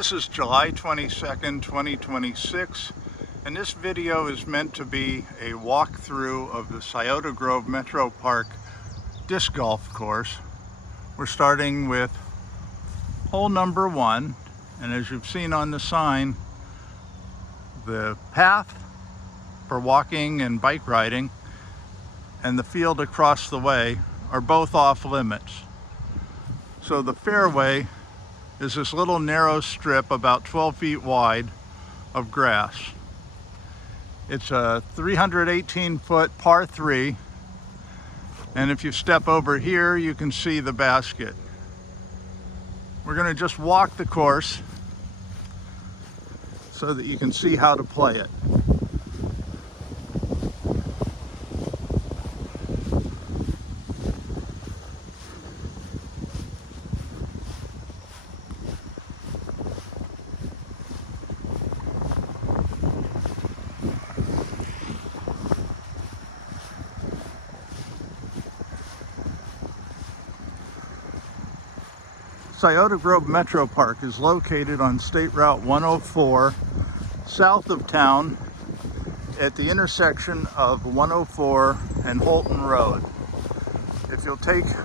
This is July 22nd, 2026, and this video is meant to be a walkthrough of the Scioto Grove Metro Park disc golf course. We're starting with hole number 1, and as you've seen on the sign, the path for walking and bike riding and the field across the way are both off limits. So the fairway is this little narrow strip about 12 feet wide of grass. It's a 318-foot par 3, and if you step over here you can see the basket. We're going to just walk the course so that you can see how to play it. Scioto Grove Metro Park is located on State Route 104, south of town, at the intersection of 104 and Holton Road.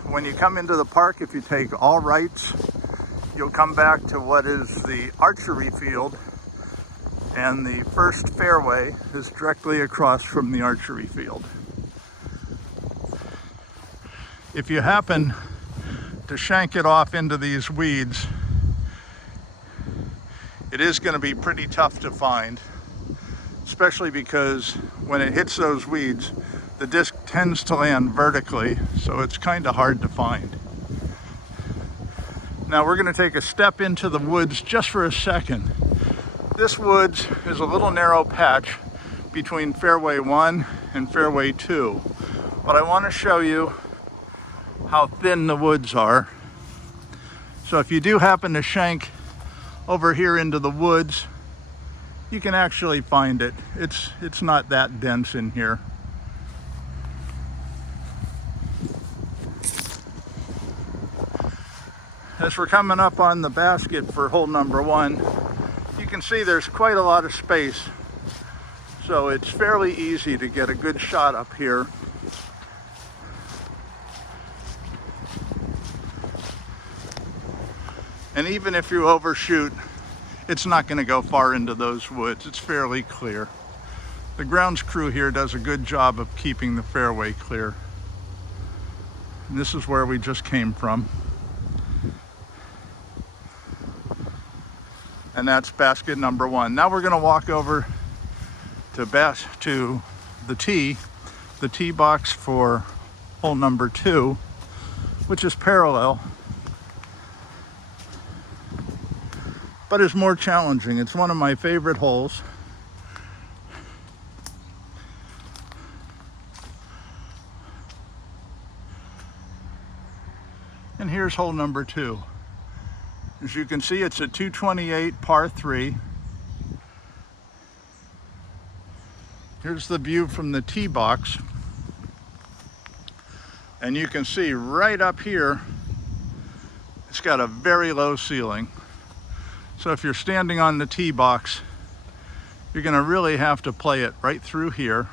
When you come into the park, if you take all rights, you'll come back to what is the archery field, and the first fairway is directly across from the archery field. If you happen to shank it off into these weeds, it is going to be pretty tough to find, especially because when it hits those weeds, the disc tends to land vertically, so it's kind of hard to find. Now we're going to take a step into the woods just for a second. This woods is a little narrow patch between fairway 1 and fairway 2, but I want to show you how thin the woods are. So if you do happen to shank over here into the woods, you can actually find it. It's not that dense in here. As we're coming up on the basket for hole number 1, you can see there's quite a lot of space, so it's fairly easy to get a good shot up here. And even if you overshoot, it's not going to go far into those woods. It's fairly clear. The grounds crew here does a good job of keeping the fairway clear. And this is where we just came from. And that's basket number 1. Now we're going to walk over to the tee box for hole number 2, which is parallel, but is more challenging. It's one of my favorite holes. And here's hole number 2. As you can see, it's a 228 par 3. Here's the view from the tee box. And you can see right up here, it's got a very low ceiling. So if you're standing on the tee box, you're going to really have to play it right through here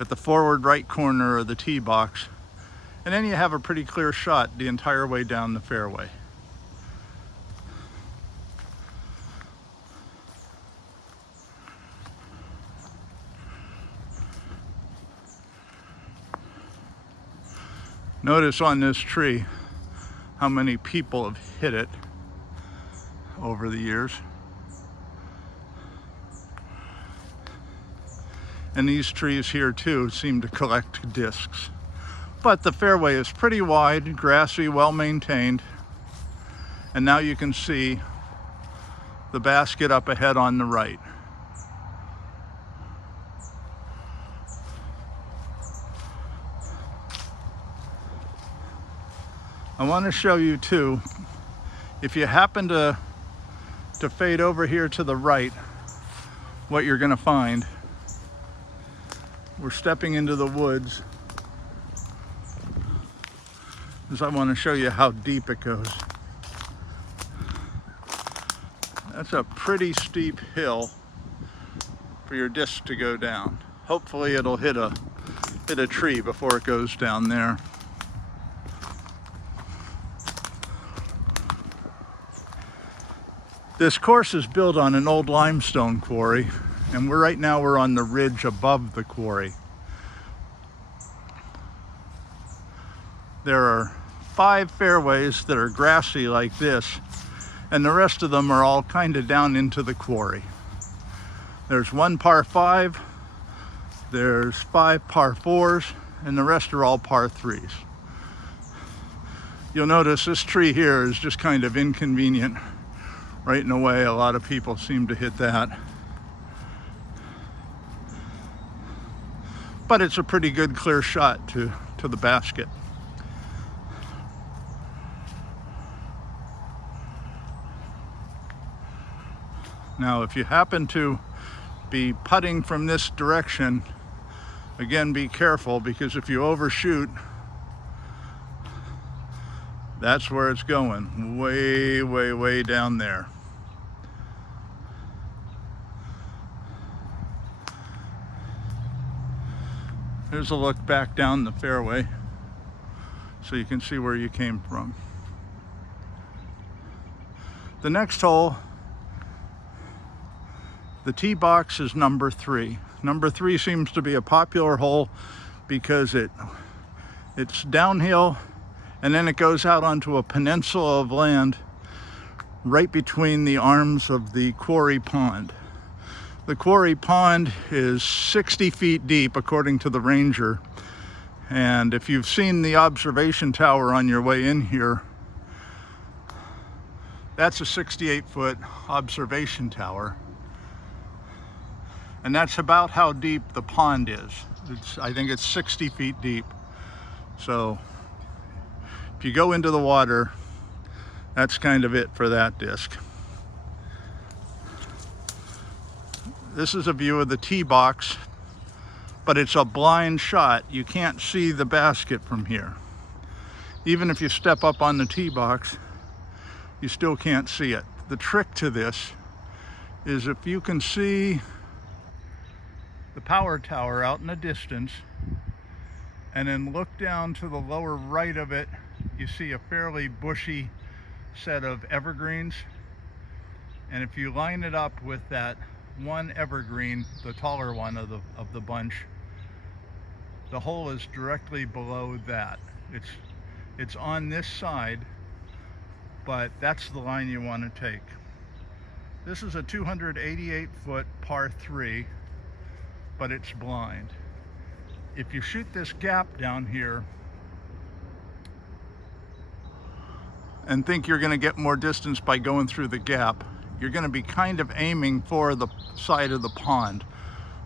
at the forward right corner of the tee box. And then you have a pretty clear shot the entire way down the fairway. Notice on this tree how many people have hit it over the years. And these trees here too seem to collect discs. But the fairway is pretty wide, grassy, well maintained. And now you can see the basket up ahead on the right. I want to show you too, if you happen to fade over here to the right, what you're going to find. We're stepping into the woods, as I want to show you how deep it goes. That's a pretty steep hill for your disc to go down. Hopefully it'll hit a tree before it goes down there. This course is built on an old limestone quarry, and right now we're on the ridge above the quarry. There are 5 fairways that are grassy like this, and the rest of them are all kind of down into the quarry. There's 1 par 5, there's 5 par 4s, and the rest are all par 3s. You'll notice this tree here is just kind of inconvenient. Right in the way, a lot of people seem to hit that. But it's a pretty good clear shot to the basket. Now, if you happen to be putting from this direction, again, be careful, because if you overshoot, that's where it's going, way, way, way down there. Here's a look back down the fairway so you can see where you came from. The next hole, the tee box, is number 3. Number 3 seems to be a popular hole because it's downhill, and then it goes out onto a peninsula of land right between the arms of the quarry pond. The quarry pond is 60 feet deep, according to the ranger. And if you've seen the observation tower on your way in here, that's a 68-foot observation tower. And that's about how deep the pond is. I think it's 60 feet deep. So if you go into the water, that's kind of it for that disc. This is a view of the tee box, but it's a blind shot. You can't see the basket from here. Even if you step up on the tee box, you still can't see it. The trick to this is if you can see the power tower out in the distance, and then look down to the lower right of it, you see a fairly bushy set of evergreens. And if you line it up with that one evergreen, the taller one of the bunch, the hole is directly below that. It's on this side, but that's the line you want to take. This is a 288-foot par 3, but it's blind. If you shoot this gap down here and think you're going to get more distance by going through the gap, you're going to be kind of aiming for the side of the pond,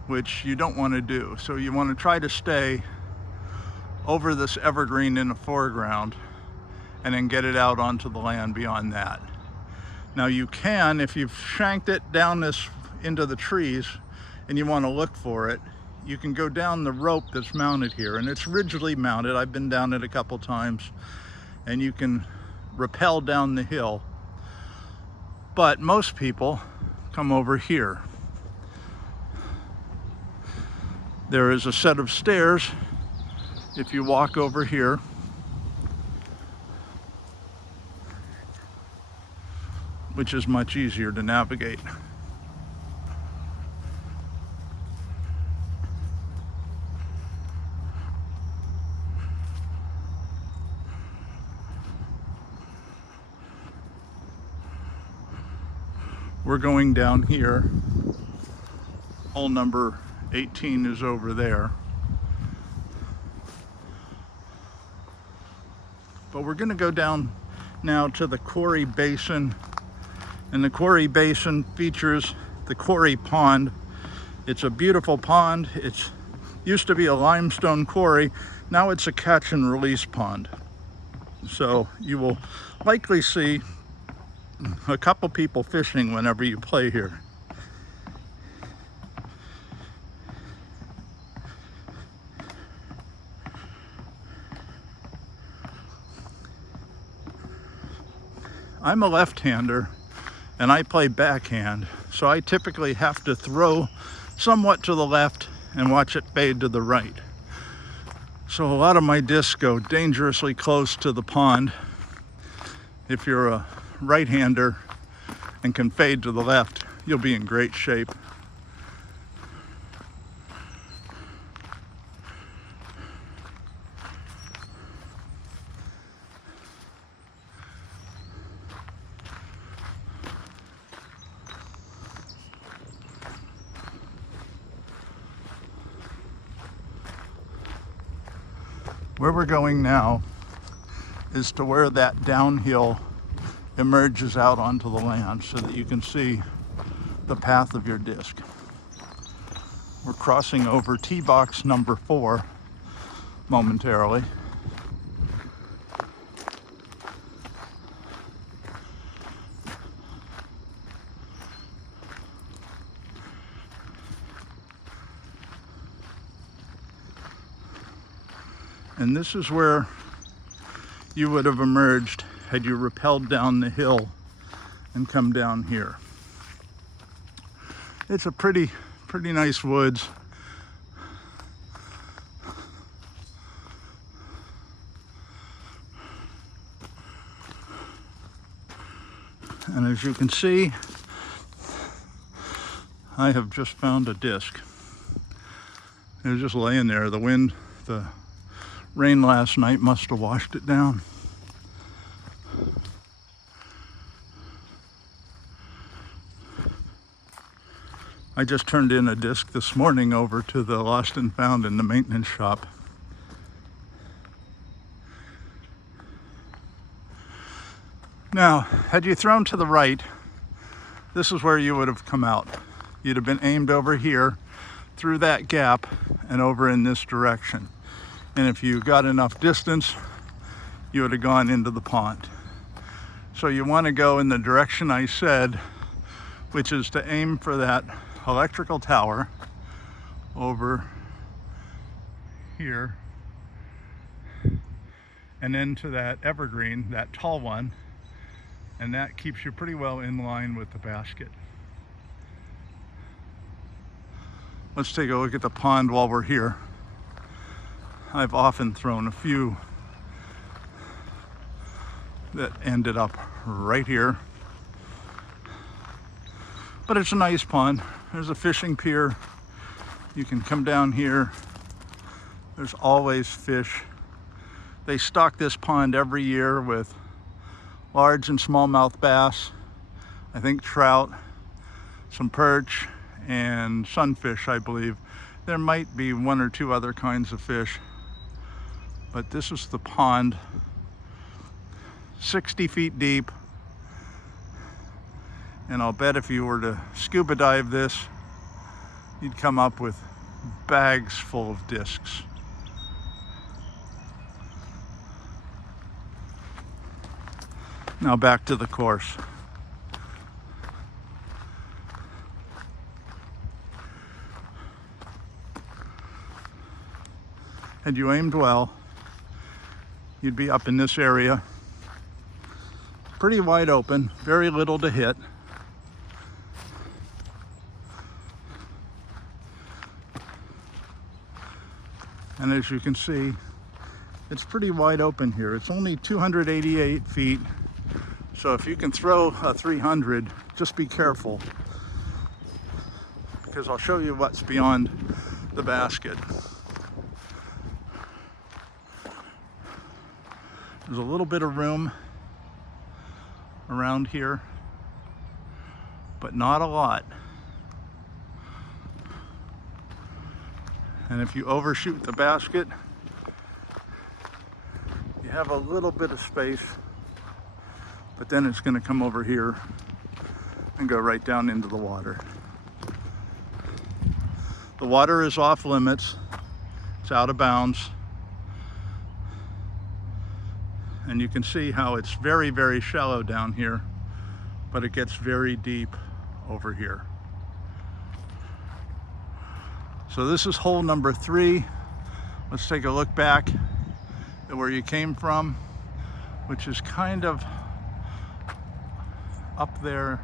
which you don't want to do. So you want to try to stay over this evergreen in the foreground and then get it out onto the land beyond that. Now you can, if you've shanked it down this into the trees and you want to look for it, you can go down the rope that's mounted here, and it's rigidly mounted. I've been down it a couple times, and you can rappel down the hill. But most people come over here. There is a set of stairs if you walk over here. Which is much easier to navigate. We're going down here. Hole number 18 is over there. But we're going to go down now to the quarry basin. And the quarry basin features the quarry pond. It's a beautiful pond. It used to be a limestone quarry. Now it's a catch and release pond. So you will likely see a couple people fishing whenever you play here. I'm a left-hander, and I play backhand, so I typically have to throw somewhat to the left and watch it fade to the right. So a lot of my discs go dangerously close to the pond. If you're a right-hander and can fade to the left, you'll be in great shape. Where we're going now is to where that downhill emerges out onto the land so that you can see the path of your disc. We're crossing over tee box number 4 momentarily. And this is where you would have emerged had you rappelled down the hill and come down here. It's a pretty nice woods. And as you can see, I have just found a disc. It was just laying there. The rain last night must have washed it down. I just turned in a disc this morning over to the Lost and Found in the maintenance shop. Now, had you thrown to the right, this is where you would have come out. You'd have been aimed over here, through that gap, and over in this direction. And if you got enough distance, you would have gone into the pond. So you want to go in the direction I said, which is to aim for that electrical tower over here, and then to that evergreen, that tall one, and that keeps you pretty well in line with the basket. Let's take a look at the pond while we're here. I've often thrown a few that ended up right here. But it's a nice pond. There's a fishing pier. You can come down here. There's always fish. They stock this pond every year with large and smallmouth bass, I think trout, some perch, and sunfish, I believe. There might be 1 or 2 other kinds of fish. But this is the pond, 60 feet deep. And I'll bet if you were to scuba dive this, you'd come up with bags full of discs. Now back to the course. Had you aimed well, you'd be up in this area, pretty wide open, very little to hit. And as you can see, it's pretty wide open here. It's only 288 feet. So if you can throw a 300, just be careful, because I'll show you what's beyond the basket. There's a little bit of room around here, but not a lot. And if you overshoot the basket, you have a little bit of space, but then it's going to come over here and go right down into the water. The water is off limits. It's out of bounds. And you can see how it's very, very shallow down here, but it gets very deep over here. So this is hole number 3. Let's take a look back at where you came from, which is kind of up there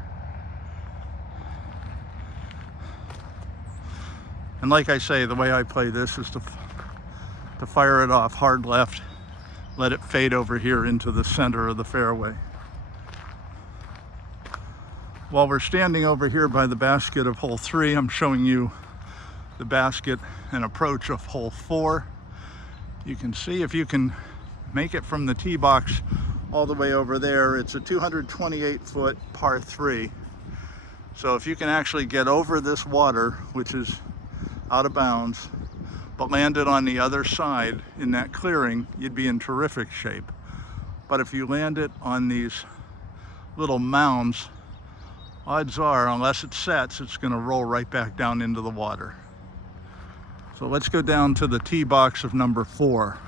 And like I say, the way I play this is to fire it off hard left, let it fade over here into the center of the fairway. While we're standing over here by the basket of hole 3, I'm showing you the basket and approach of hole 4. You can see if you can make it from the tee box all the way over there. It's a 228-foot par 3. So if you can actually get over this water, which is out of bounds, but land it on the other side in that clearing, you'd be in terrific shape. But if you land it on these little mounds, odds are, unless it sets, it's going to roll right back down into the water. So let's go down to the tee box of number 4.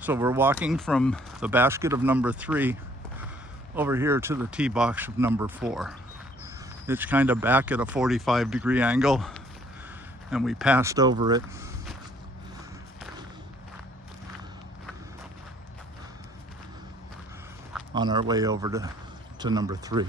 So we're walking from the basket of number 3 over here to the tee box of number 4. It's kind of back at a 45-degree angle, and we passed over it on our way over to number 3.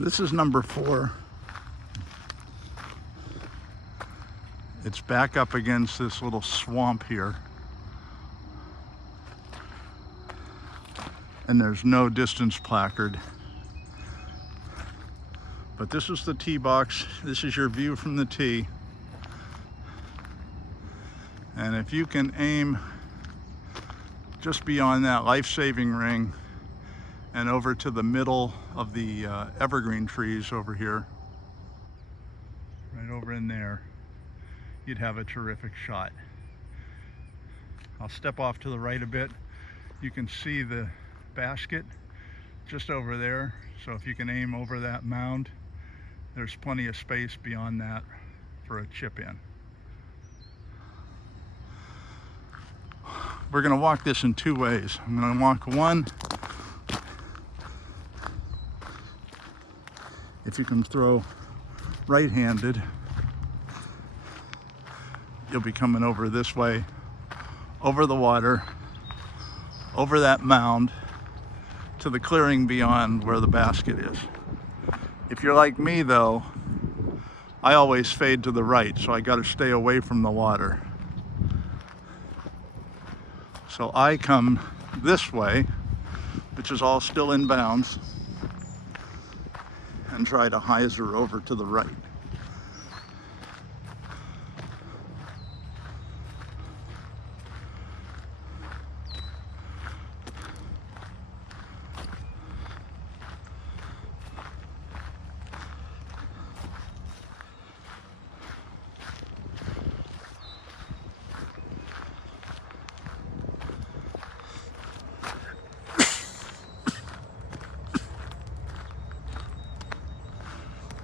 This is number 4. It's back up against this little swamp here. And there's no distance placard. But this is the tee box. This is your view from the tee. And if you can aim just beyond that life-saving ring and over to the middle of the evergreen trees over here, right over in there, you'd have a terrific shot. I'll step off to the right a bit. You can see the basket just over there. So if you can aim over that mound, there's plenty of space beyond that for a chip in. We're going to walk this in 2 ways. I'm going to walk one. If you can throw right-handed, you'll be coming over this way, over the water, over that mound, to the clearing beyond where the basket is. If you're like me though, I always fade to the right, so I got to stay away from the water. So I come this way, which is all still in bounds, and try to hyzer over to the right.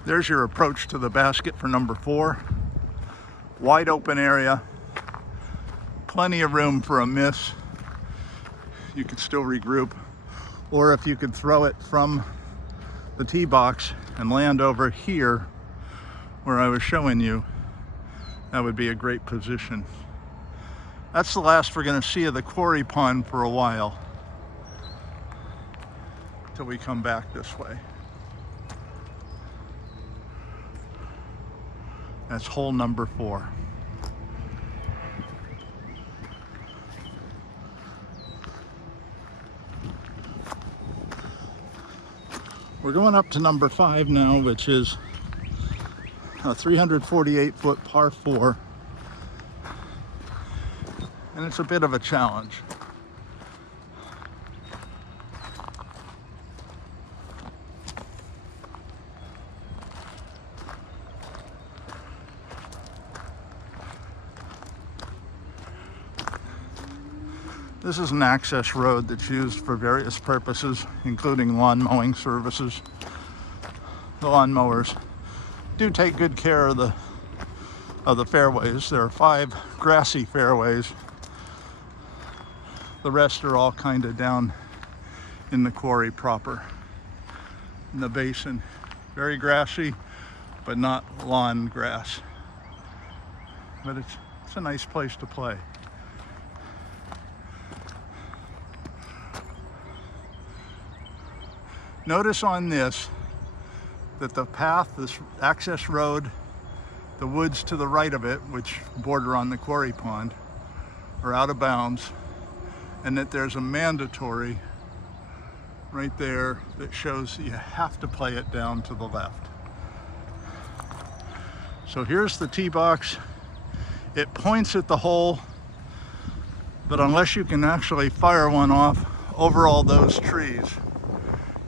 There's your approach to the basket for number 4. Wide open area, plenty of room for a miss. You could still regroup, or if you could throw it from the tee box and land over here where I was showing you, that would be a great position. That's the last we're going to see of the quarry pond for a while, till we come back this way. That's hole number 4. We're going up to number 5 now, which is a 348-foot par 4. And it's a bit of a challenge. This is an access road that's used for various purposes, including lawn mowing services. The lawn mowers do take good care of the fairways. There are 5 grassy fairways. The rest are all kind of down in the quarry proper. in the basin. Very grassy, but not lawn grass. But it's a nice place to play. Notice on this that the path, this access road, the woods to the right of it, which border on the quarry pond, are out of bounds, and that there's a mandatory right there that shows that you have to play it down to the left. So here's the tee box. It points at the hole, but unless you can actually fire one off over all those trees,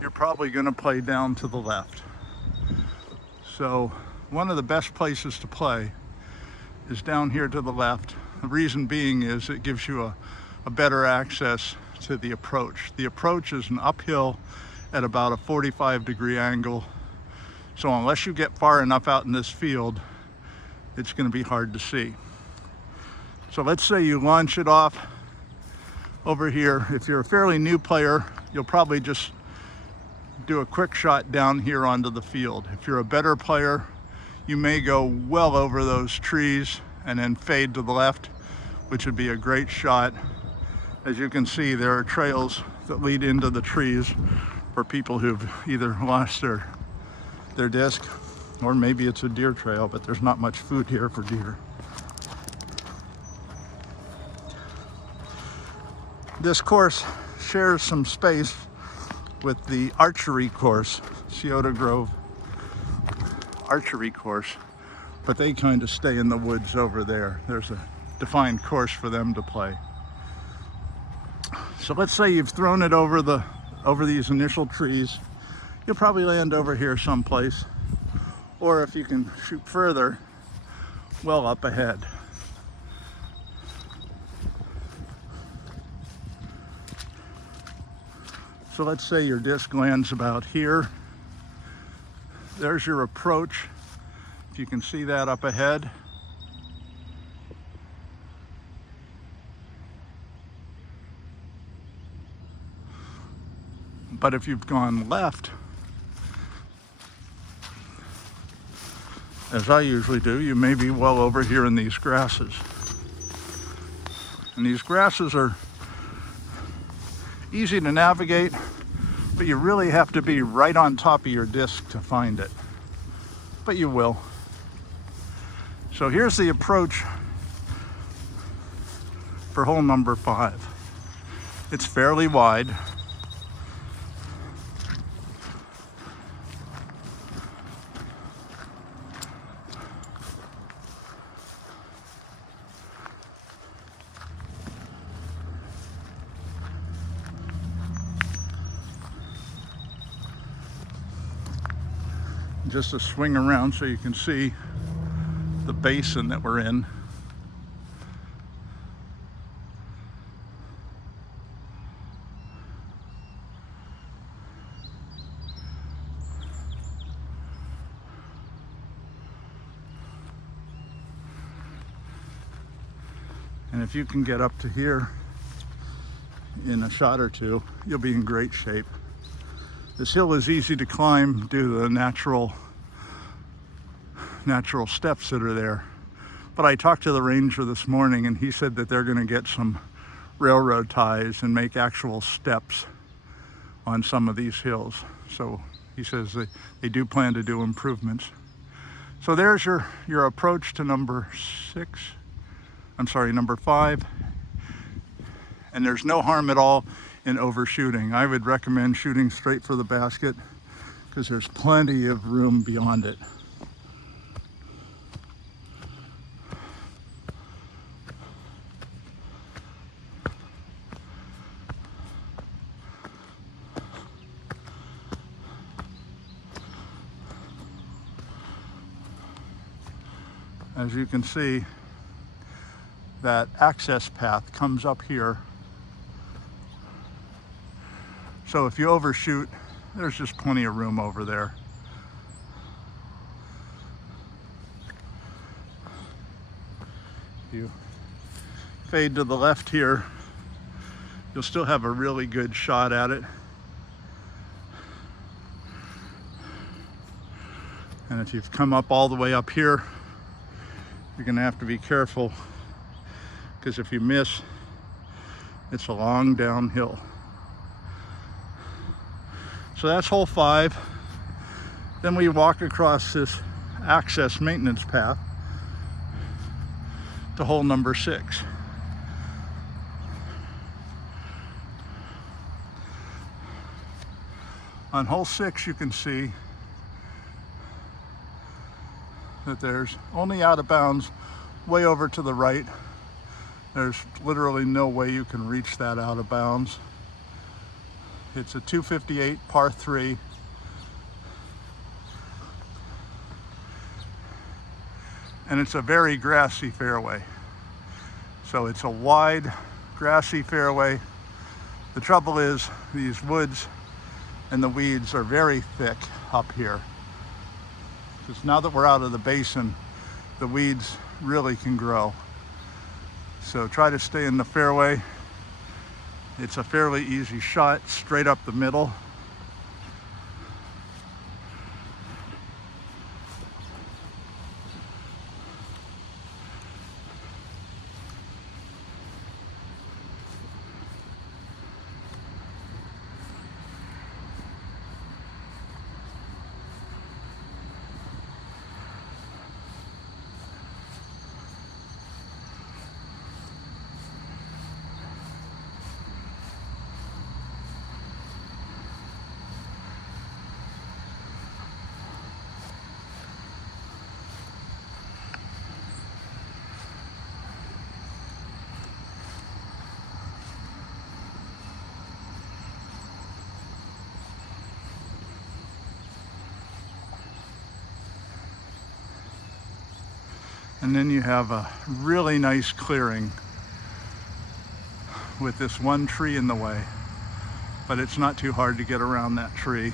you're probably going to play down to the left. So one of the best places to play is down here to the left. The reason being is it gives you a better access to the approach. The approach is an uphill at about a 45-degree angle. So unless you get far enough out in this field, it's going to be hard to see. So let's say you launch it off over here. If you're a fairly new player, you'll probably just do a quick shot down here onto the field. If you're a better player, you may go well over those trees and then fade to the left, which would be a great shot. As you can see, there are trails that lead into the trees for people who've either lost their disc, or maybe it's a deer trail, but there's not much food here for deer. This course shares some space with the archery course, Scioto Grove archery course, but they kind of stay in the woods over there. There's a defined course for them to play. So let's say you've thrown it over these initial trees. You'll probably land over here someplace, or if you can shoot further, well up ahead. So let's say your disc lands about here. There's your approach. If you can see that up ahead. But if you've gone left, as I usually do, you may be well over here in these grasses. And these grasses are easy to navigate, but you really have to be right on top of your disc to find it. But you will. So here's the approach for hole number 5. It's fairly wide. Just to swing around so you can see the basin that we're in. And if you can get up to here in a shot or two, you'll be in great shape. This hill is easy to climb due to the natural steps that are there. But I talked to the ranger this morning and he said that they're going to get some railroad ties and make actual steps on some of these hills. So he says that they do plan to do improvements. So there's your approach to number 5. And there's no harm at all in overshooting. I would recommend shooting straight for the basket because there's plenty of room beyond it. As you can see, that access path comes up here. So if you overshoot, there's just plenty of room over there. If you fade to the left here, you'll still have a really good shot at it. And if you've come up all the way up here, you're gonna have to be careful, because if you miss, it's a long downhill. So that's hole 5. Then we walk across this access maintenance path to hole number 6. On hole 6, you can see that there's only out of bounds way over to the right. There's literally no way you can reach that out of bounds. It's a 258 par 3. And it's a very grassy fairway. So it's a wide, grassy fairway. The trouble is, these woods and the weeds are very thick up here. Because now that we're out of the basin, the weeds really can grow. So try to stay in the fairway. It's a fairly easy shot, straight up the middle. And then you have a really nice clearing with this one tree in the way, but it's not too hard to get around that tree.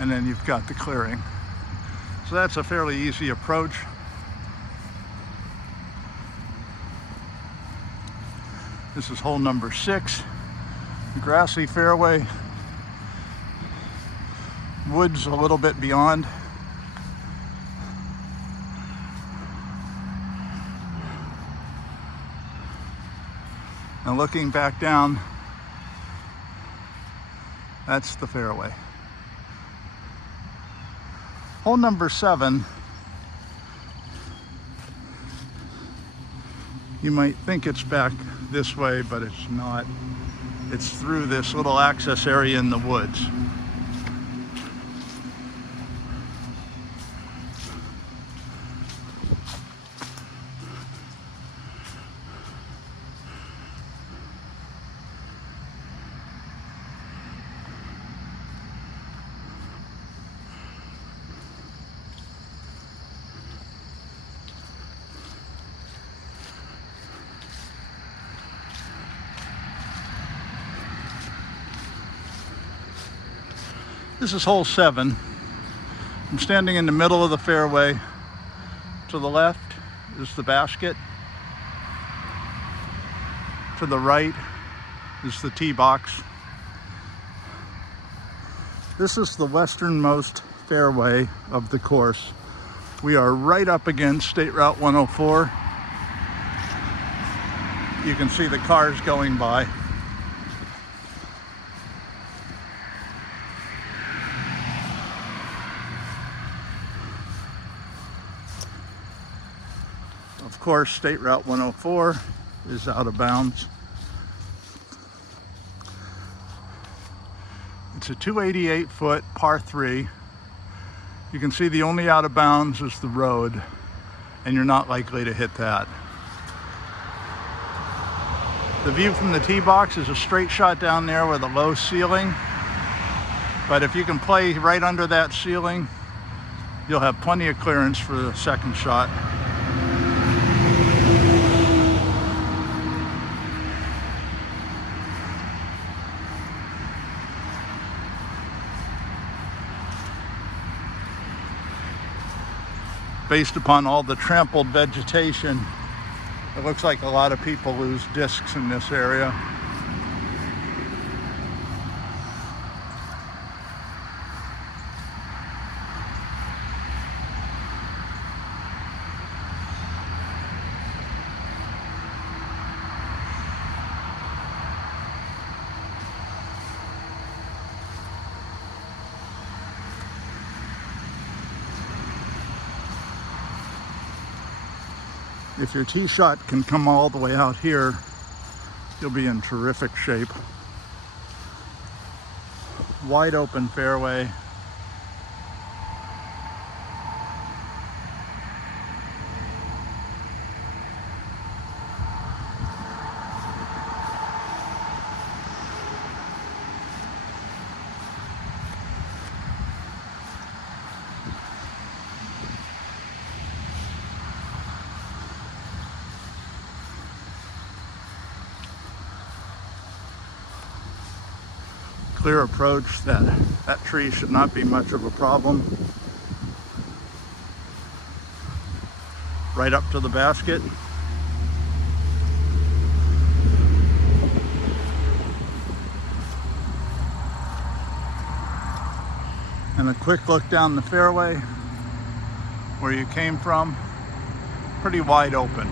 And then you've got the clearing. So that's a fairly easy approach. This is hole number 6, grassy fairway, woods a little bit beyond. And looking back down, that's the fairway. Hole number 7, you might think it's back this way, but it's not. It's through this little access area in the woods. This is hole 7. I'm standing in the middle of the fairway. To the left is the basket. To the right is the tee box. This is the westernmost fairway of the course. We are right up against State Route 104. You can see the cars going by. Of course, State Route 104 is out of bounds. It's a 288-foot par 3. You can see the only out of bounds is the road, and you're not likely to hit that. The view from the tee box is a straight shot down there with a low ceiling. But if you can play right under that ceiling, you'll have plenty of clearance for the second shot. Based upon all the trampled vegetation, it looks like a lot of people lose discs in this area. If your tee shot can come all the way out here, you'll be in terrific shape. Wide open fairway. Clear approach. That tree should not be much of a problem. Right up to the basket. And a quick look down the fairway where you came from. Pretty wide open.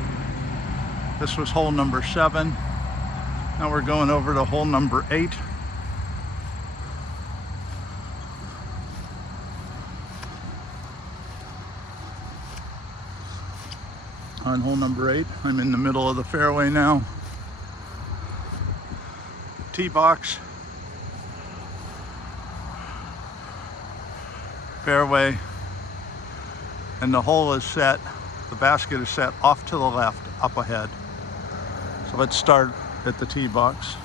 This was hole number 7. Now we're going over to hole number 8. On hole number 8, I'm in the middle of the fairway now. Tee box, fairway, and the hole is set, the basket is set off to the left, up ahead. So let's start at the tee box.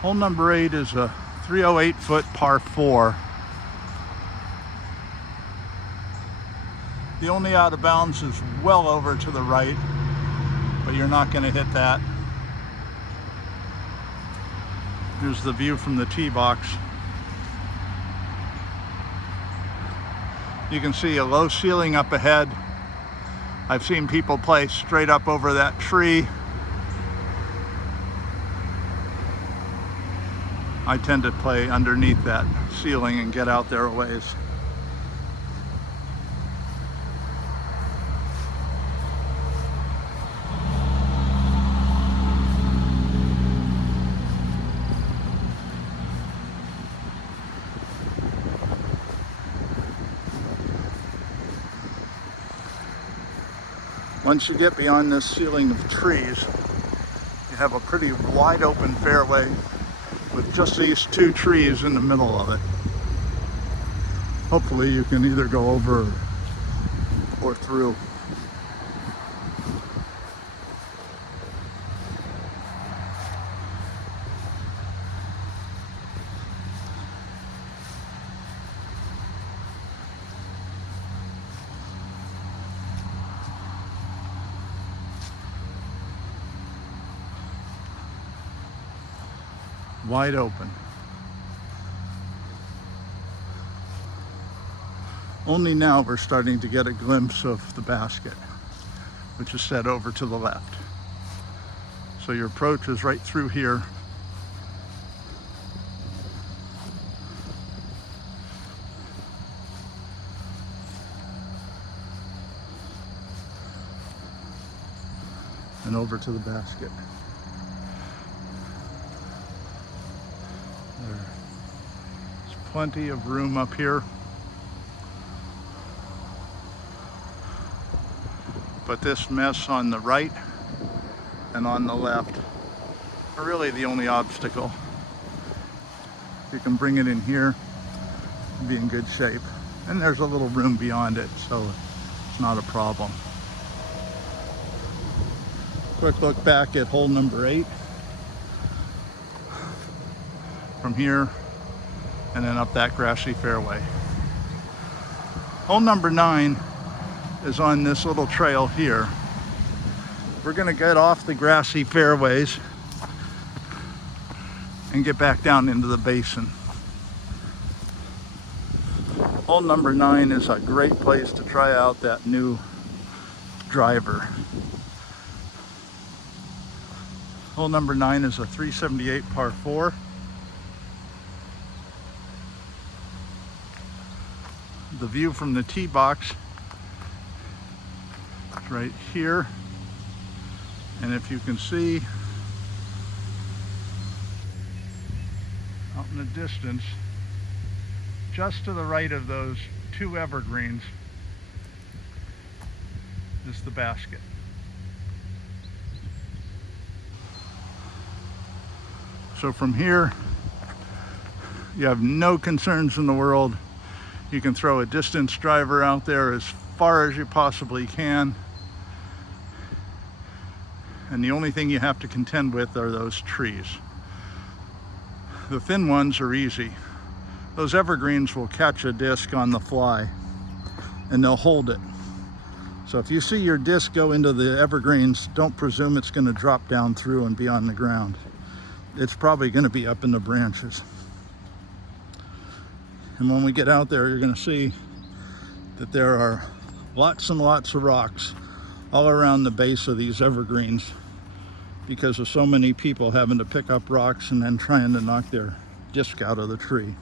Hole number 8 is a 308-foot par 4. The only out of bounds is well over to the right, but you're not going to hit that. Here's the view from the tee box. You can see a low ceiling up ahead. I've seen people play straight up over that tree. I tend to play underneath that ceiling and get out there a ways. Once you get beyond this ceiling of trees, you have a pretty wide open fairway with just these 2 trees in the middle of it. Hopefully you can either go over or through. Wide open. Only now we're starting to get a glimpse of the basket, which is set over to the left. So your approach is right through here. And over to the basket. There's plenty of room up here. But this mess on the right and on the left are really the only obstacle. You can bring it in here and be in good shape. And there's a little room beyond it, so it's not a problem. Quick look back at hole number 8. From here and then up that grassy fairway. Hole number 9 is on this little trail here. We're going to get off the grassy fairways and get back down into the basin. Hole number 9 is a great place to try out that new driver. Hole number 9 is a 378 par 4. the view from the tee box is right here. And if you can see out in the distance, just to the right of those two evergreens is the basket. So from here, you have no concerns in the world. You can throw a distance driver out there as far as you possibly can. And the only thing you have to contend with are those trees. The thin ones are easy. Those evergreens will catch a disc on the fly and they'll hold it. So if you see your disc go into the evergreens, don't presume it's going to drop down through and be on the ground. It's probably going to be up in the branches. And when we get out there, you're going to see that there are lots and lots of rocks all around the base of these evergreens because of so many people having to pick up rocks and then trying to knock their disc out of the tree.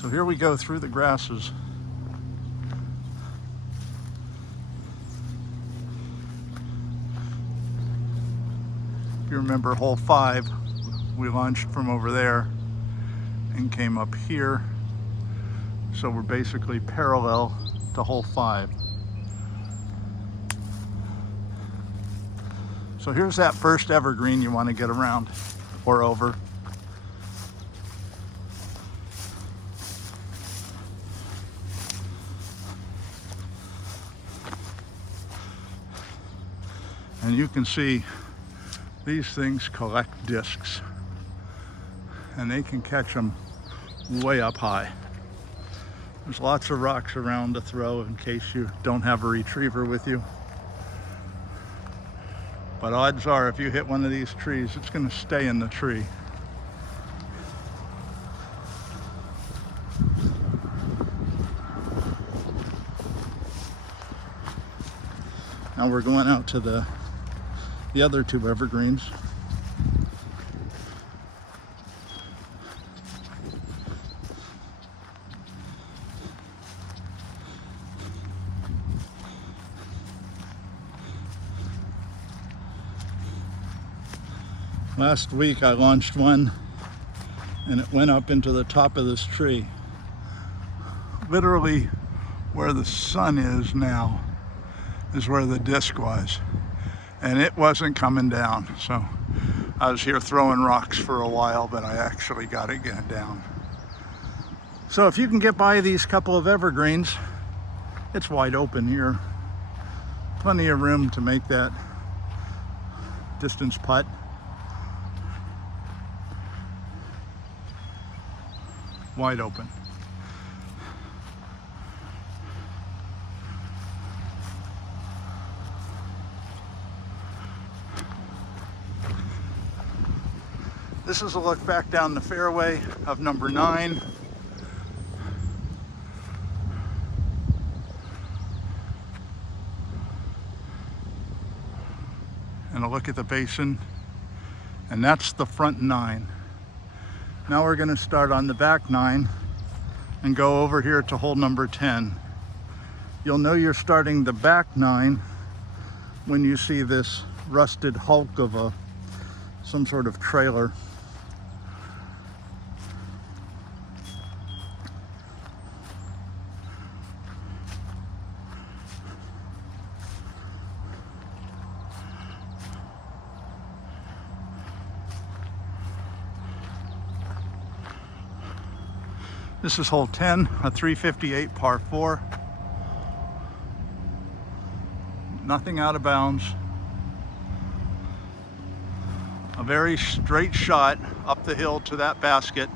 So here we go through the grasses. If you remember hole 5, we launched from over there and came up here. So we're basically parallel to hole 5. So here's that first evergreen you want to get around or over. And you can see these things collect discs, and they can catch them way up high. There's lots of rocks around to throw in case you don't have a retriever with you. But odds are if you hit one of these trees, it's going to stay in the tree. Now we're going out to the other two evergreens. Last week I launched one and it went up into the top of this tree. Literally where the sun is now is where the disc was. And it wasn't coming down. So I was here throwing rocks for a while, but I actually got it down. So if you can get by these couple of evergreens, it's wide open here. Plenty of room to make that distance putt. Wide open. This is a look back down the fairway of number 9. And a look at the basin. And that's the front 9. Now we're going to start on the back 9 and go over here to hole number 10. You'll know you're starting the back 9 when you see this rusted hulk of some sort of trailer. This is hole 10, a 358 par 4. Nothing out of bounds. A very straight shot up the hill to that basket.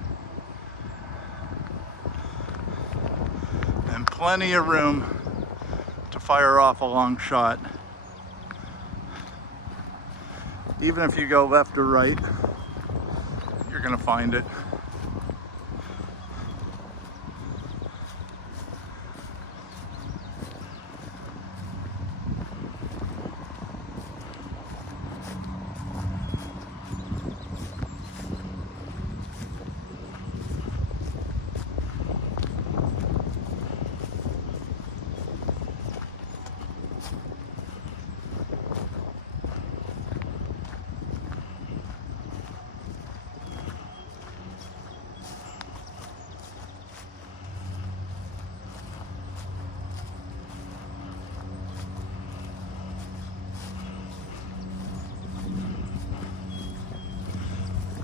And plenty of room to fire off a long shot. Even if you go left or right, you're gonna find it.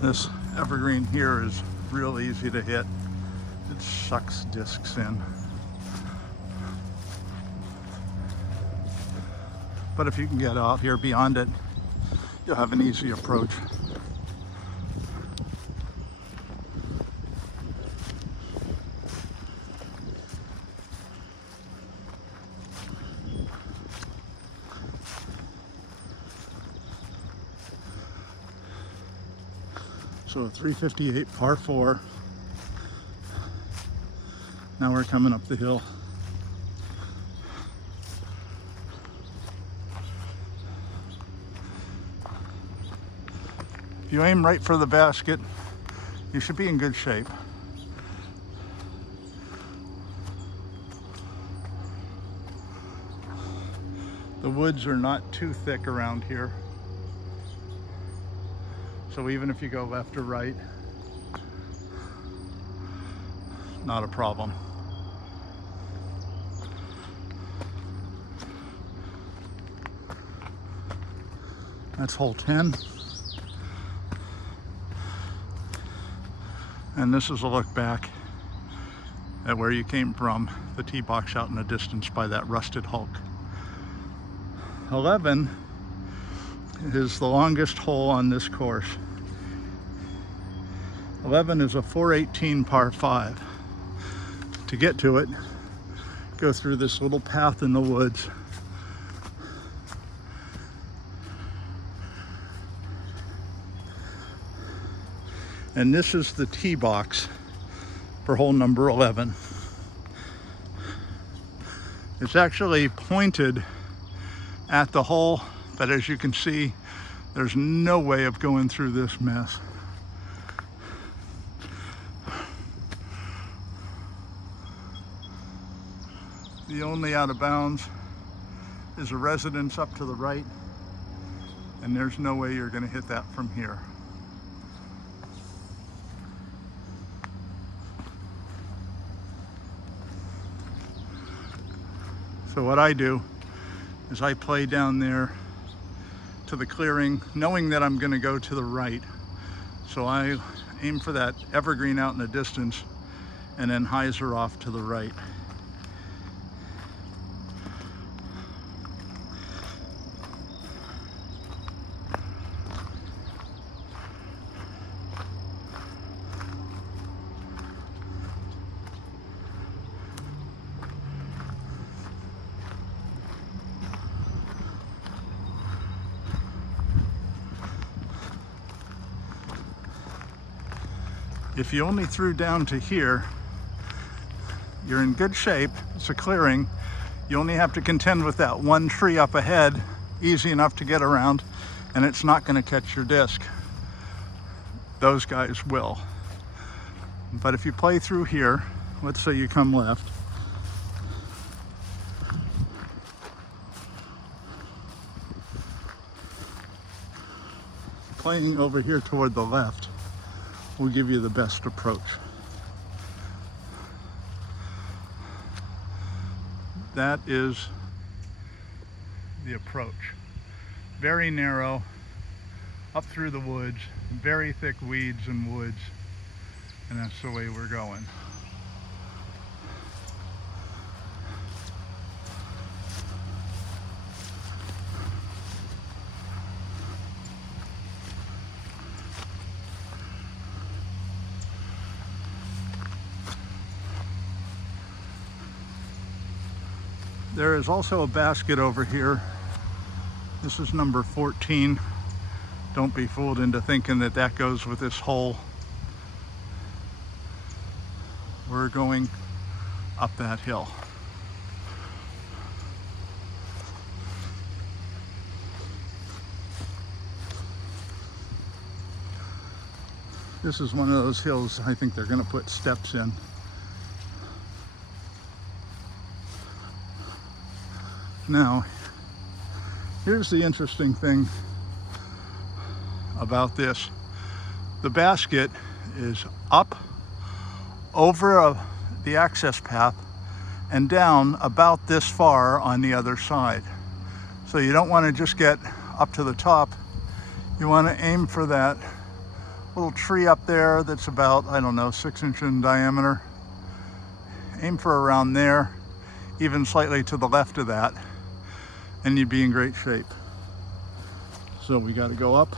This evergreen here is real easy to hit. It sucks discs in. But if you can get out here beyond it, you'll have an easy approach. So a 358 par 4. Now we're coming up the hill. If you aim right for the basket, you should be in good shape. The woods are not too thick around here. So even if you go left or right, not a problem. That's hole 10. And this is a look back at where you came from, the tee box out in the distance by that rusted hulk. 11 is the longest hole on this course. 11 is a 418 par 5. To get to it, go through this little path in the woods. And this is the tee box for hole number 11. It's actually pointed at the hole, but as you can see, there's no way of going through this mess. The only out of bounds is a residence up to the right, and there's no way you're going to hit that from here. So what I do is I play down there to the clearing, knowing that I'm going to go to the right. So I aim for that evergreen out in the distance and then hyzer off to the right. If you only threw down to here, you're in good shape. It's a clearing. You only have to contend with that one tree up ahead, easy enough to get around, and it's not going to catch your disc. Those guys will. But if you play through here, let's say you come left, playing over here toward the left will give you the best approach. That is the approach. Very narrow, up through the woods, very thick weeds and woods, and that's the way we're going. There is also a basket over here. This is number 14. Don't be fooled into thinking that that goes with this hole. We're going up that hill. This is one of those hills I think they're going to put steps in. Now, here's the interesting thing about this. The basket is up over the access path and down about this far on the other side. So you don't want to just get up to the top. You want to aim for that little tree up there that's about, I don't know, 6 inches in diameter. Aim for around there, even slightly to the left of that, and you'd be in great shape. So we got to go up.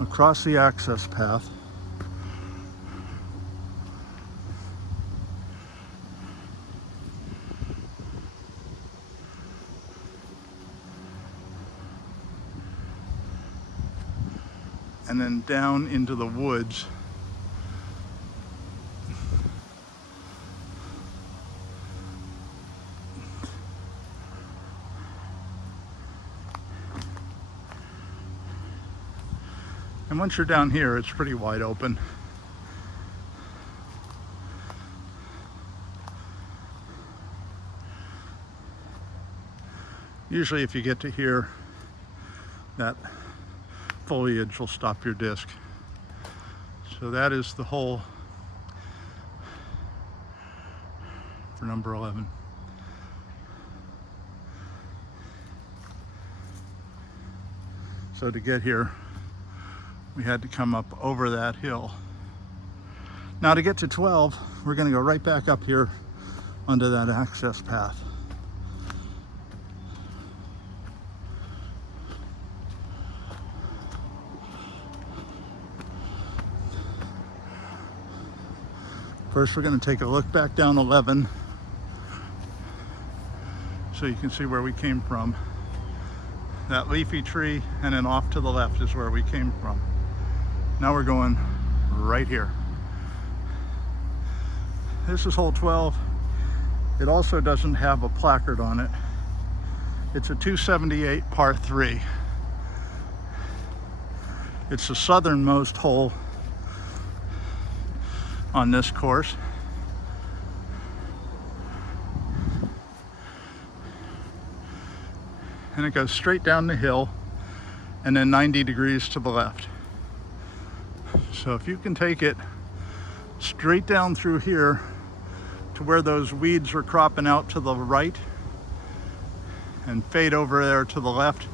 Across the access path. And then down into the woods. And once you're down here, it's pretty wide open. Usually if you get to here, that foliage will stop your disc. So that is the hole for number 11. So to get here, we had to come up over that hill. Now to get to 12, we're going to go right back up here onto that access path. First, we're going to take a look back down 11 so you can see where we came from. That leafy tree, and then off to the left is where we came from. Now we're going right here. This is hole 12. It also doesn't have a placard on it. It's a 278 par 3. It's the southernmost hole on this course. And it goes straight down the hill and then 90 degrees to the left. So if you can take it straight down through here to where those weeds are cropping out to the right and fade over there to the left,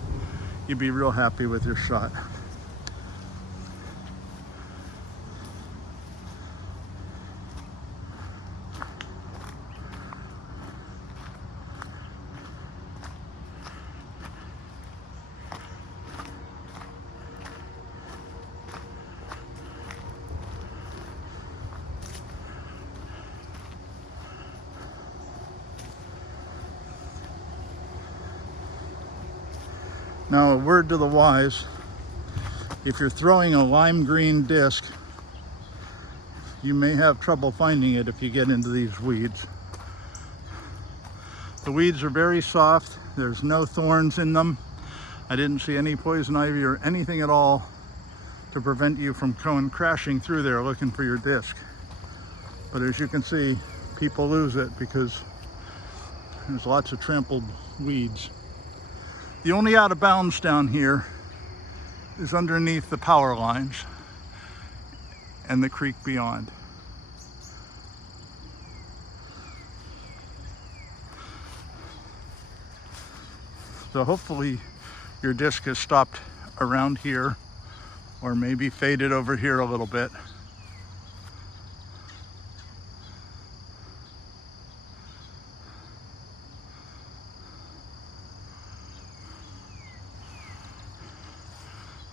you'd be real happy with your shot. Now, a word to the wise, if you're throwing a lime green disc, you may have trouble finding it if you get into these weeds. The weeds are very soft, there's no thorns in them. I didn't see any poison ivy or anything at all to prevent you from going crashing through there looking for your disc. But as you can see, people lose it because there's lots of trampled weeds. The only out of bounds down here is underneath the power lines and the creek beyond. So hopefully your disc has stopped around here or maybe faded over here a little bit.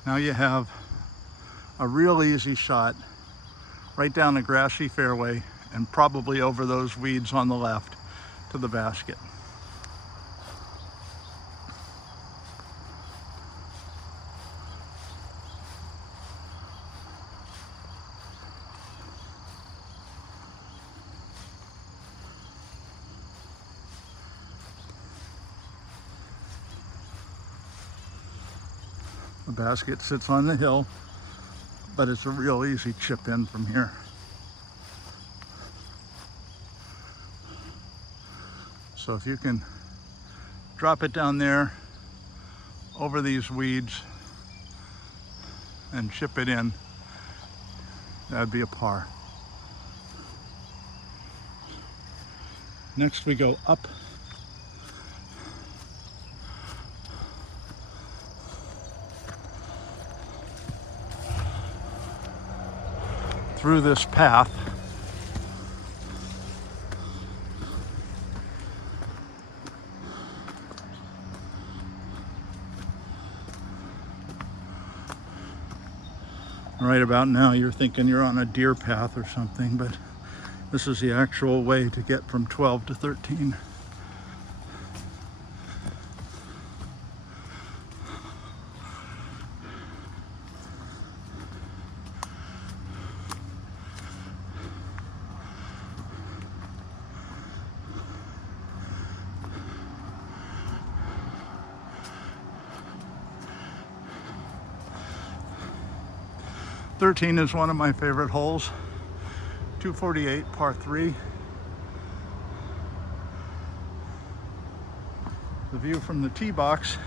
Now you have a real easy shot right down a grassy fairway and probably over those weeds on the left to the basket. The basket sits on the hill, but it's a real easy chip in from here. So if you can drop it down there over these weeds and chip it in, that'd be a par. Next we go up through this path. Right about now you're thinking you're on a deer path or something, but this is the actual way to get from 12 to 13. "13 is one of my favorite holes. 248, par 3. The view from the tee box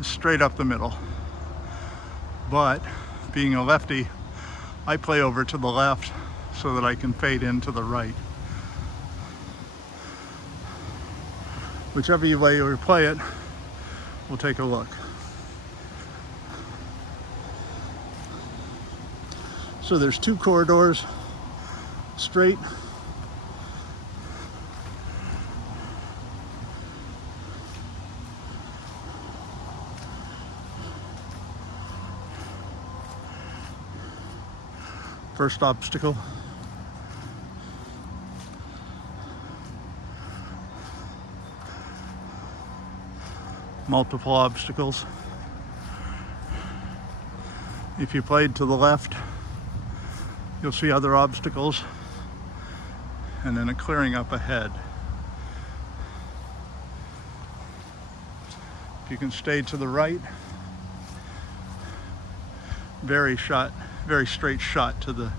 is straight up the middle. But being a lefty, I play over to the left so that I can fade into the right. Whichever way you play it, we'll take a look. So there's 2 corridors, straight. First obstacle. Multiple obstacles. If you played to the left, you'll see other obstacles, and then a clearing up ahead. If you can stay to the right, very straight shot to the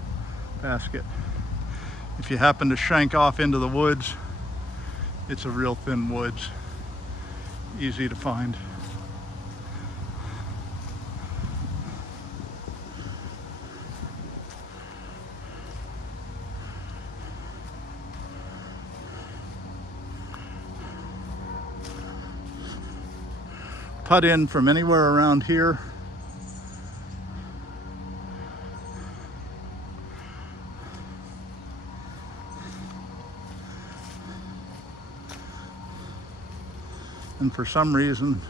basket. If you happen to shank off into the woods, it's a real thin woods, easy to find. Putt in from anywhere around here. And for some reason,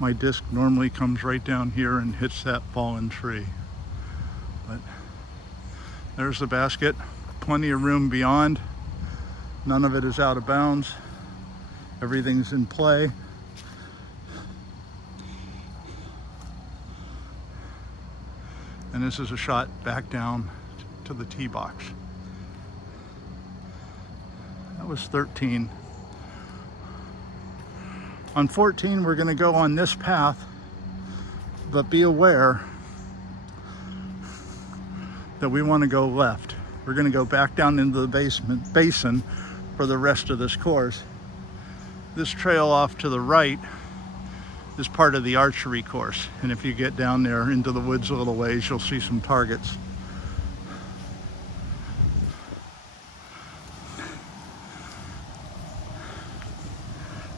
my disc normally comes right down here and hits that fallen tree. But there's the basket, plenty of room beyond. None of it is out of bounds. Everything's in play. And this is a shot back down to the tee box. That was 13. On 14, we're going to go on this path, but be aware that we want to go left. We're going to go back down into the basin for the rest of this course. This trail off to the right is part of the archery course, and if you get down there into the woods a little ways, you'll see some targets.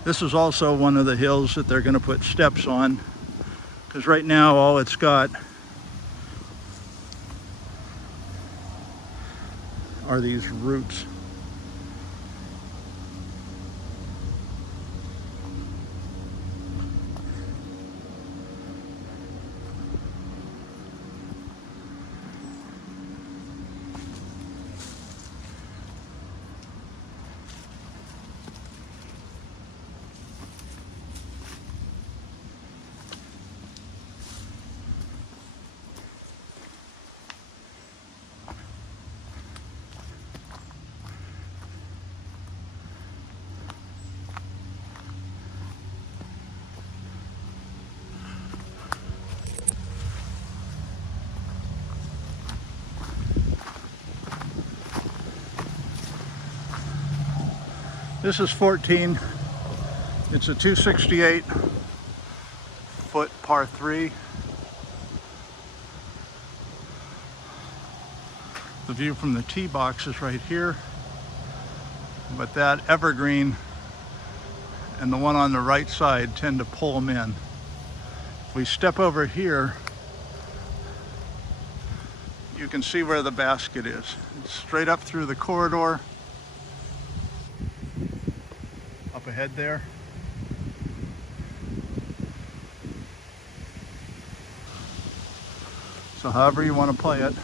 This is also one of the hills that they're going to put steps on, because right now all it's got are these roots. This is 14. It's a 268 foot par 3. The view from the tee box is right here, but that evergreen and the one on the right side tend to pull them in. If we step over here, you can see where the basket is. It's straight up through the corridor. Up ahead there. So however you want to play it.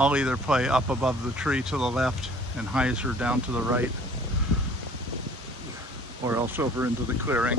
I'll either play up above the tree to the left and hyzer down to the right, or else over into the clearing.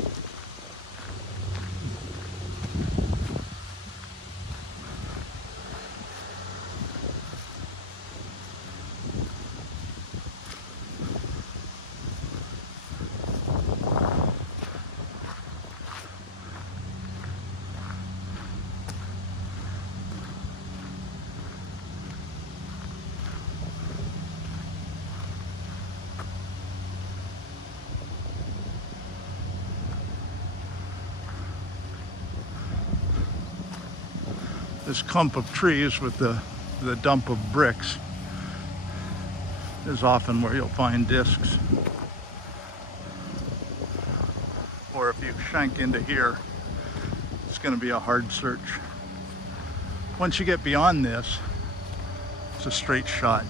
This clump of trees with the dump of bricks is often where you'll find discs. Or if you shank into here, it's going to be a hard search. Once you get beyond this, it's a straight shot.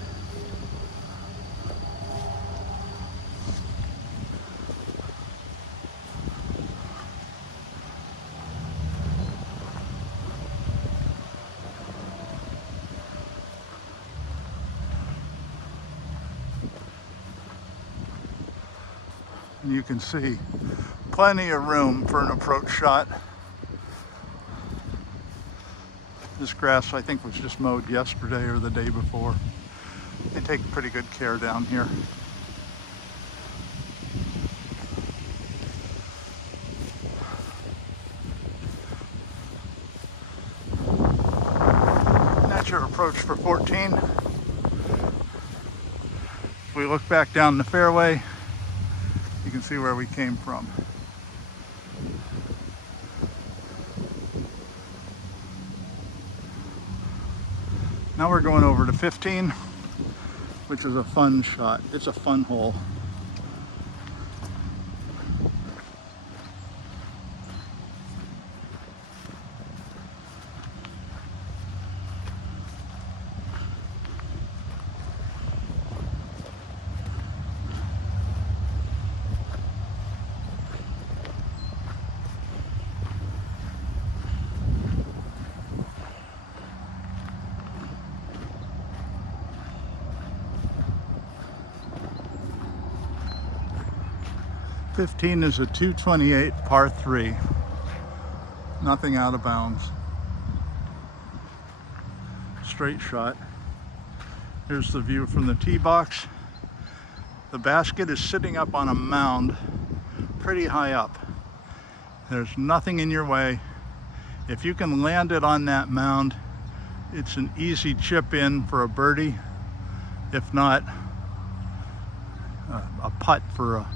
And you can see plenty of room for an approach shot. This grass, I think, was just mowed yesterday or the day before. They take pretty good care down here. And that's your approach for 14. If we look back down the fairway, you can see where we came from. Now we're going over to 15, which is a fun shot. It's a fun hole. Fifteen is a 228 par 3. Nothing out of bounds. Straight shot. Here's the view from the tee box. The basket is sitting up on a mound pretty high up. There's nothing in your way. If you can land it on that mound, it's an easy chip in for a birdie. If not, a putt for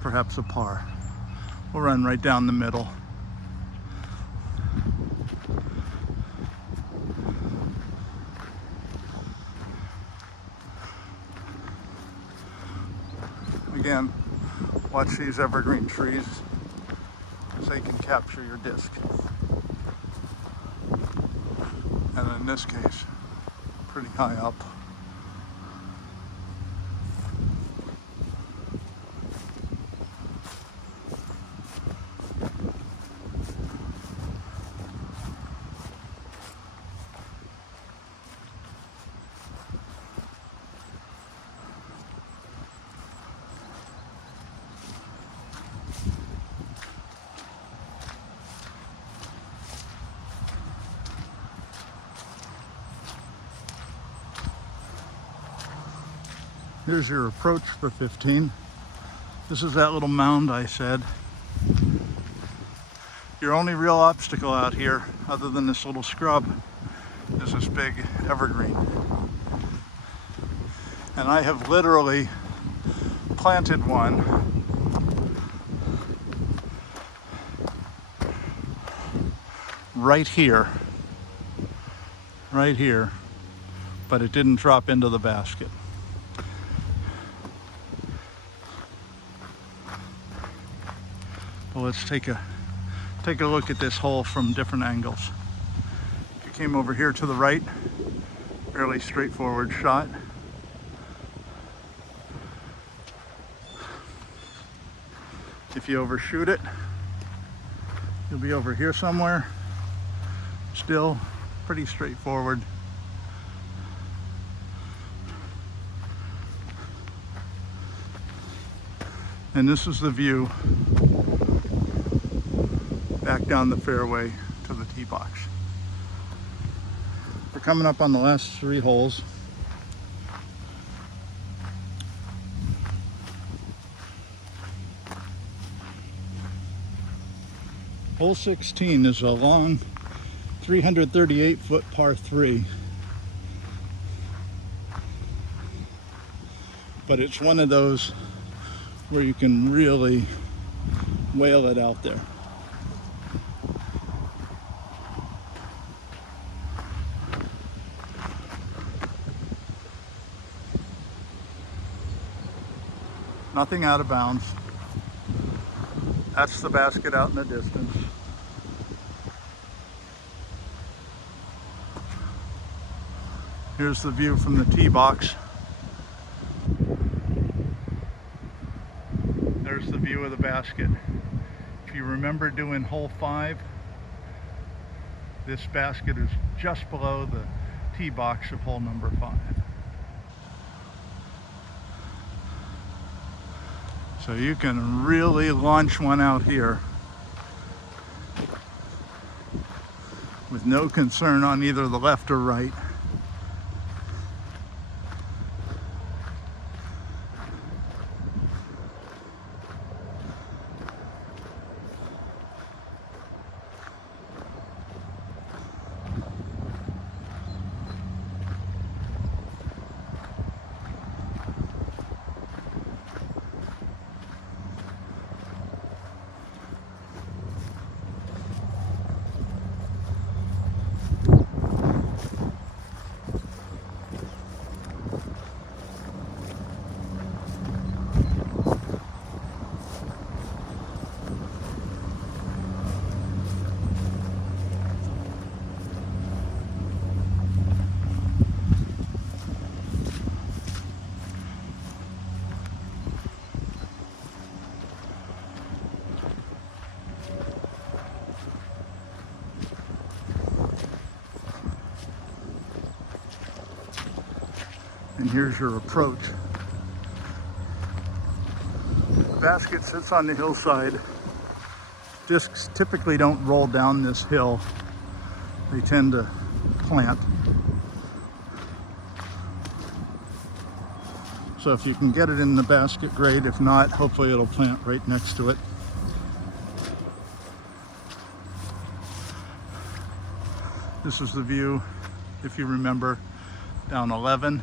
perhaps a par. We'll run right down the middle. Again, watch these evergreen trees because they can capture your disc. And in this case, pretty high up. Here's your approach for 15. This is that little mound I said. Your only real obstacle out here, other than this little scrub, is this big evergreen. And I have literally planted one right here, but it didn't drop into the basket. Well, let's take a look at this hole from different angles. If you came over here to the right, fairly straightforward shot. If you overshoot it, you'll be over here somewhere. Still pretty straightforward. And this is the view back down the fairway to the tee box. We're coming up on the last 3 holes. Hole 16 is a long 338-foot par 3. But it's one of those where you can really whale it out there. Nothing out of bounds. That's the basket out in the distance. Here's the view from the tee box. There's the view of the basket. If you remember doing hole 5, this basket is just below the tee box of hole number 5. So you can really launch one out here with no concern on either the left or right. And here's your approach. The basket sits on the hillside. Discs typically don't roll down this hill. They tend to plant. So if you can get it in the basket, great. If not, hopefully it'll plant right next to it. This is the view, if you remember, down 11.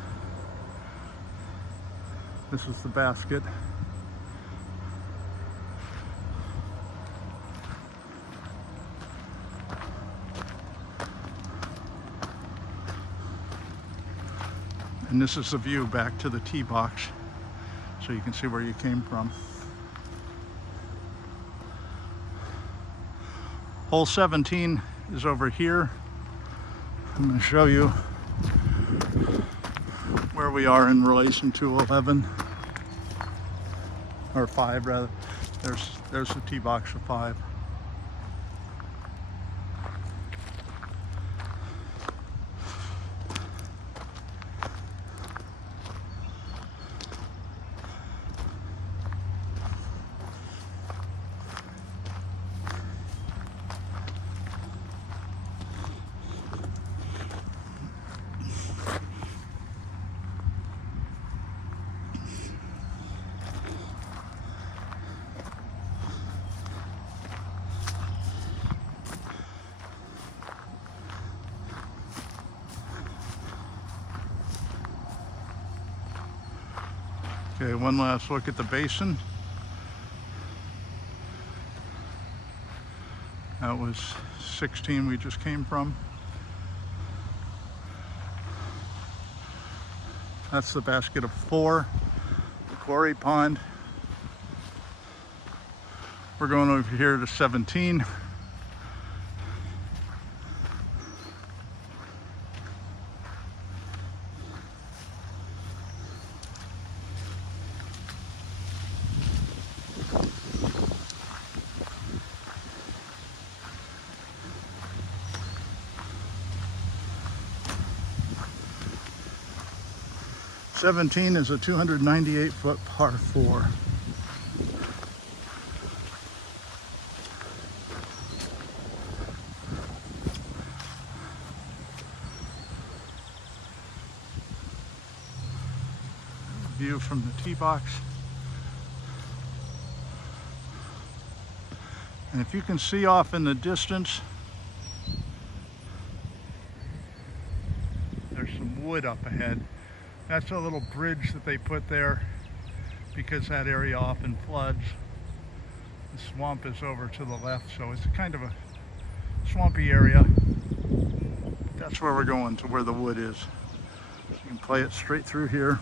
This is the basket. And this is the view back to the tee box, so you can see where you came from. Hole 17 is over here. I'm going to show you where we are in relation to 11, or 5 rather. There's the tee box of 5. Okay, one last look at the basin. That was 16 we just came from. That's the basket of 4, the quarry pond. We're going over here to 17. '17 is a 298-foot par 4. View from the tee box. And if you can see off in the distance, there's some wood up ahead. That's a little bridge that they put there because that area often floods. The swamp is over to the left, so it's kind of a swampy area. That's where we're going, to where the wood is. You can play it straight through here.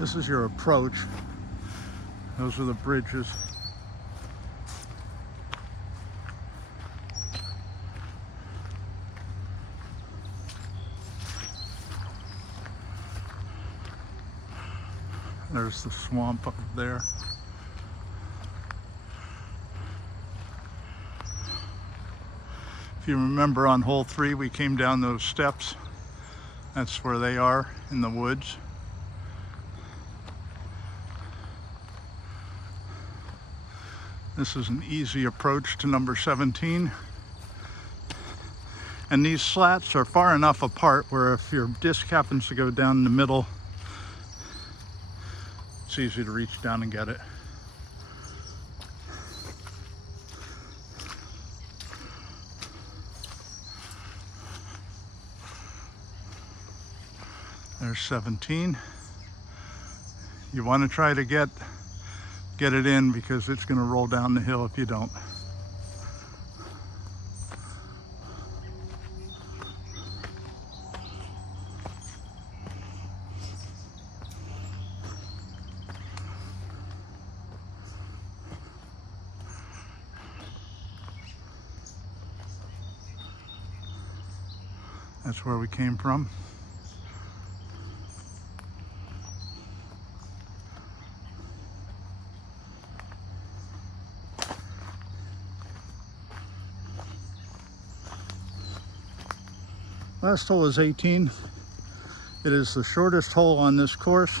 This is your approach. Those are the bridges. There's the swamp up there. If you remember on hole 3, we came down those steps. That's where they are, in the woods. This is an easy approach to number 17. And these slats are far enough apart where if your disc happens to go down in the middle, it's easy to reach down and get it. There's 17. You want to try to get it in because it's going to roll down the hill if you don't. That's where we came from. Last hole is 18. It is the shortest hole on this course.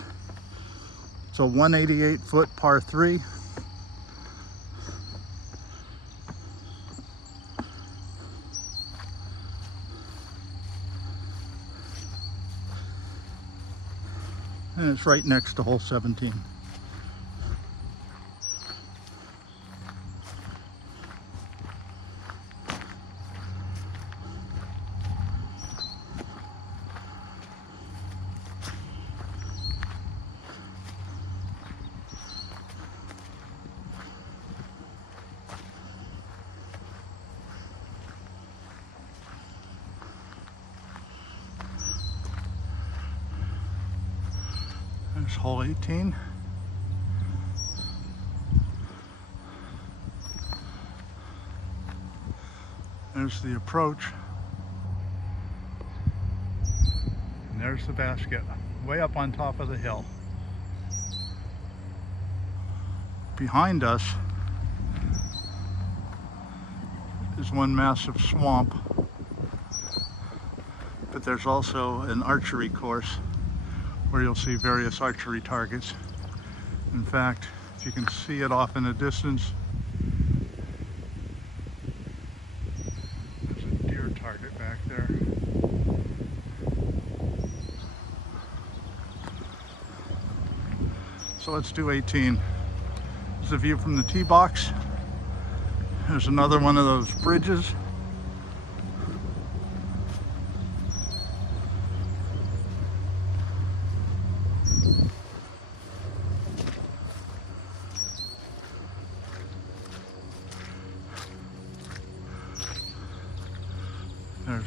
It's a 188-foot par 3. And it's right next to hole 17. There's hole 18. There's the approach. And there's the basket, way up on top of the hill. Behind us, is one massive swamp. But there's also an archery course where you'll see various archery targets. In fact, if you can see it off in the distance, there's a deer target back there. So let's do 18. There's a view from the tee box. There's another one of those bridges. There's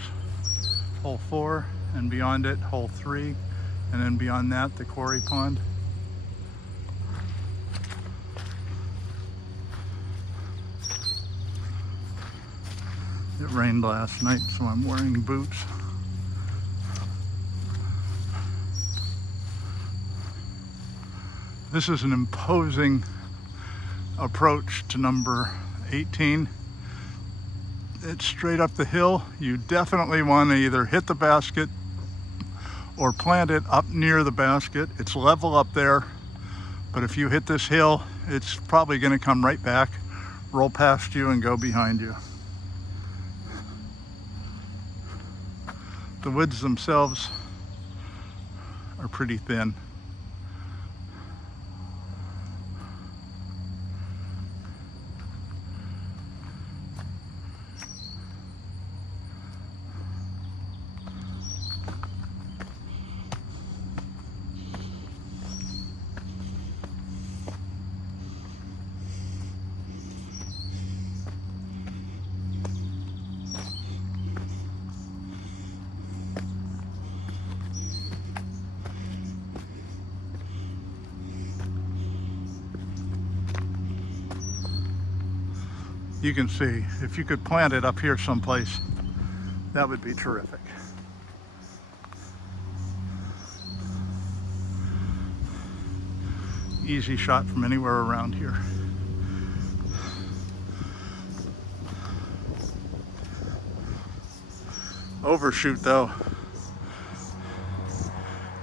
hole 4, and beyond it, hole 3, and then beyond that, the quarry pond. It rained last night, so I'm wearing boots. This is an imposing approach to number 18. It's straight up the hill. You definitely want to either hit the basket or plant it up near the basket. It's level up there, but if you hit this hill, it's probably going to come right back, roll past you, and go behind you. The woods themselves are pretty thin. You can see, if you could plant it up here someplace, that would be terrific. Easy shot from anywhere around here. Overshoot though,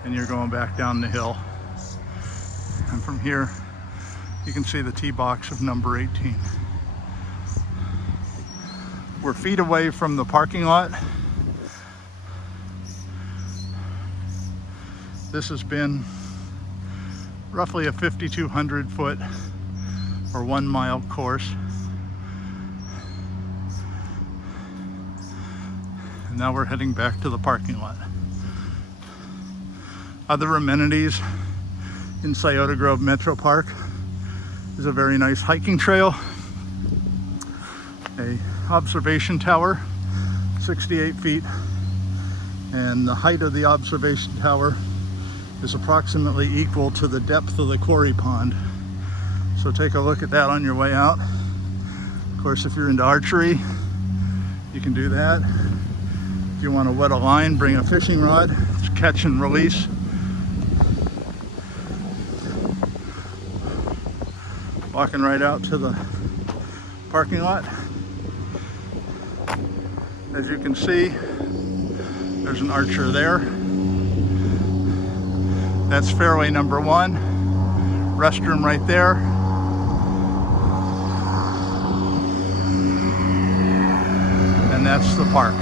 and you're going back down the hill. And from here, you can see the tee box of number 18. We're feet away from the parking lot. This has been roughly a 5,200 foot or 1 mile course. And now we're heading back to the parking lot. Other amenities in Scioto Grove Metro Park is a very nice hiking trail, a observation tower, 68 feet, and the height of the observation tower is approximately equal to the depth of the quarry pond. So take a look at that on your way out. Of course, if you're into archery, you can do that. If you want to wet a line, bring a fishing rod, it's catch and release. Walking right out to the parking lot. As you can see, there's an archer there. That's fairway number 1. Restroom right there. And that's the park.